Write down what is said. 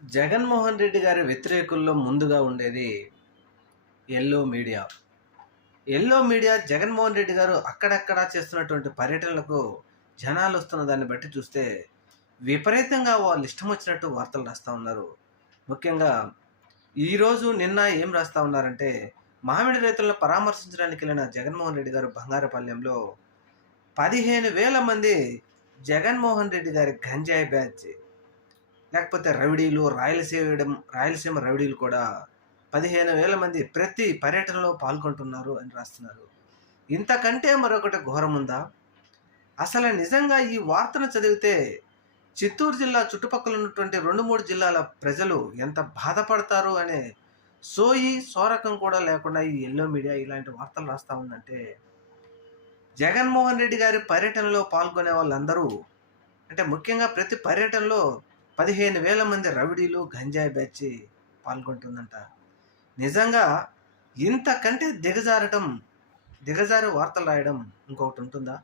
జగన్మోహన్ రెడ్డి గారి వ్యతిరేకుల్లో ముందుగా ఉండేది yellow media. Yellow media Jaganmohan Reddy గారు అక్కడక్కడ చేస్తున్నటువంటి పర్యటనలకు జనాలు వస్తున్న దాన్ని బట్టి చూస్తే విపరీతంగా వాళ్ళు ఇష్టం వచ్చినట్టు వార్తలు రాస్తా ఉన్నారు. ముఖ్యంగా ఈరోజు నిన్న ఏం రాస్తా ఉన్నారంటే, మామిడి రైతులను పరామర్శించడానికి వెళ్ళిన జగన్మోహన్ రెడ్డి గారు బంగారపల్లెంలో 15,000 మంది జగన్మోహన్ రెడ్డి గారి గంజాయి బ్యాచ్, లేకపోతే రౌడీలు, రాయలసీమ రౌడీలు కూడా 15,000 మంది ప్రతి పర్యటనలో పాల్గొంటున్నారు అని రాస్తున్నారు. ఇంతకంటే మరొకటి ఘోరముందా? అసలు నిజంగా ఈ వార్తను చదివితే చిత్తూరు జిల్లా చుట్టుపక్కల ఉన్నటువంటి 2, 3 జిల్లాల ప్రజలు ఎంత బాధపడతారు అనే సోరకం కూడా లేకుండా ఈ ఎల్లో మీడియా ఇలాంటి వార్తలు రాస్తా ఉందంటే, జగన్మోహన్ రెడ్డి గారి పర్యటనలో పాల్గొనే వాళ్ళందరూ, అంటే ముఖ్యంగా ప్రతి పర్యటనలో 15,000 మంది రౌడీలు, గంజాయి బ్యాచ్ పాల్గొంటుందంట. నిజంగా ఇంతకంటే దిగజారి వార్తలు రాయడం ఇంకొకటి ఉంటుందా?